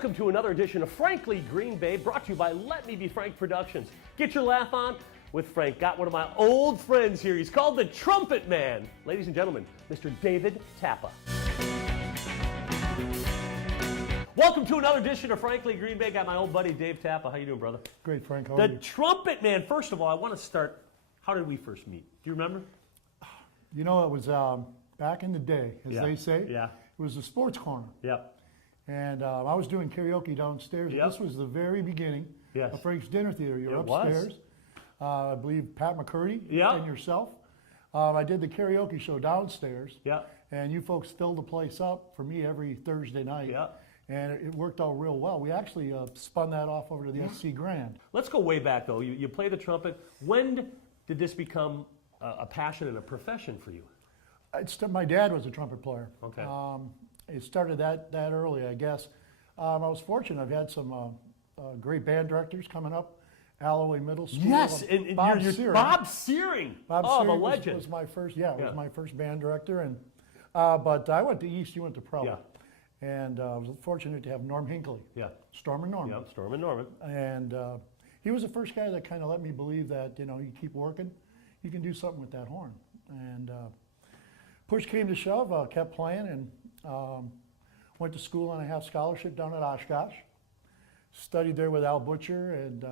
Welcome to another edition of Frankly Green Bay, brought to you by Let Me Be Frank Productions. Get your laugh on with Frank. Got one of my old friends here. He's called the Trumpet Man. Ladies and gentlemen, Mr. David Tappa. Welcome to another edition of Frankly Green Bay. Got my old buddy Dave Tappa. How you doing, brother? Great, Frank. How are you? The Trumpet Man. First of all, I want to start. How did we first meet? Do you remember? You know, it was back in the day, as they say. Yeah. It was the sports corner. Yep. And I was doing karaoke downstairs. Yep. This was the very beginning of Frank's Dinner Theater. You're upstairs. I believe Pat McCurdy and yourself. I did the karaoke show downstairs. Yeah. And you folks filled the place up for me every Thursday night. Yeah. And it worked out real well. We actually spun that off over to the SC Grand. Let's go way back, though. You play the trumpet. When did this become a passion and a profession for you? My dad was a trumpet player. Okay. It started that early, I guess. I was fortunate. I've had some great band directors coming up. Alloway Middle School. Yes, and Bob Searing. Bob Searing the legend. was my first. Was my first band director, and but I went to East. You went to Provo. And I was fortunate to have Norm Hinckley. Yeah. Storm and Norman. Yep, Storm and Norman. And he was the first guy that kind of let me believe that, you know, you keep working, you can do something with that horn. And push came to shove, kept playing, and went to school on a half scholarship down at Oshkosh. Studied there with Al Butcher, and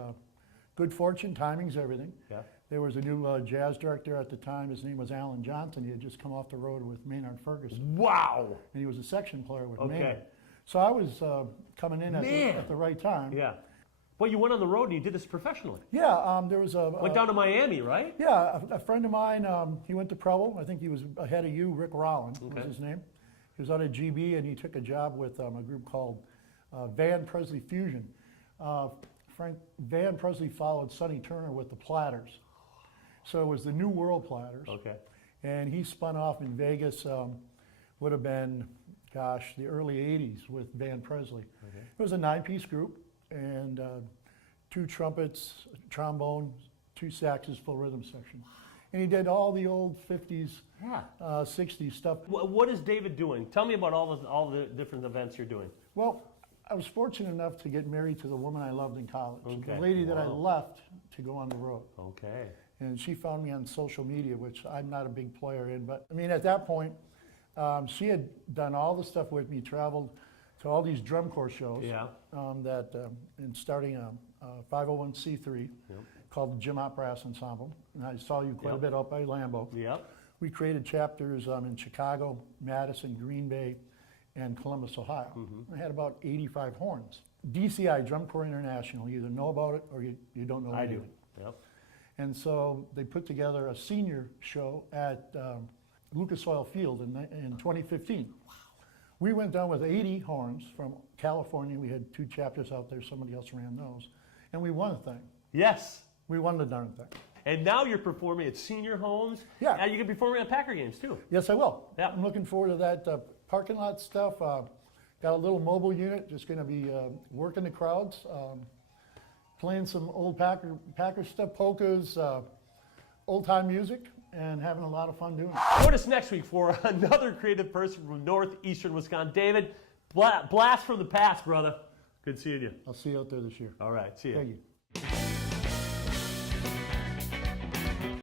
good fortune, timing's everything. Yeah. There was a new jazz director at the time. His name was Alan Johnson. He had just come off the road with Maynard Ferguson. Wow! And he was a section player with Maynard. So I was coming in at the right time. Yeah. Well, you went on the road and you did this professionally. Yeah, there was went down to Miami, right? Yeah, a friend of mine, he went to Provo. I think he was ahead of you, Rick Rowland was his name. He was out at GB, and he took a job with a group called Van Presley Fusion. Van Presley followed Sonny Turner with the Platters. So it was the New World Platters. Okay. And he spun off in Vegas, would have been, gosh, the early 80s with Van Presley. Okay. It was a 9-piece group, and 2 trumpets, trombone, 2 saxes, full rhythm section. And he did all the old 50s, 60s stuff. What is David doing? Tell me about all the different events you're doing. Well, I was fortunate enough to get married to the woman I loved in college, the lady that I left to go on the road. Okay. And she found me on social media, which I'm not a big player in. But, I mean, at that point, she had done all the stuff with me, traveled to all these drum corps shows, and starting a 501c3 called the Jim Ott Brass Ensemble. And I saw you quite a bit out by Lambeau. Yep. We created chapters in Chicago, Madison, Green Bay, and Columbus, Ohio. I had about 85 horns. DCI, Drum Corps International, you either know about it or you don't know anything. I do. Yep. And so they put together a senior show at Lucas Oil Field in 2015. Wow. We went down with 80 horns from California. We had 2 chapters out there. Somebody else ran those. And we won the thing. Yes. We won the darn thing. And now you're performing at senior homes. Yeah. Now you can be performing at Packer games, too. Yes, I will. Yeah. I'm looking forward to that parking lot stuff. Got a little mobile unit, just going to be working the crowds. Playing some old Packer stuff, polkas, old-time music, and having a lot of fun doing it. Join us next week for another creative person from northeastern Wisconsin. David, blast from the past, brother. Good seeing you. I'll see you out there this year. All right, see you. Thank you.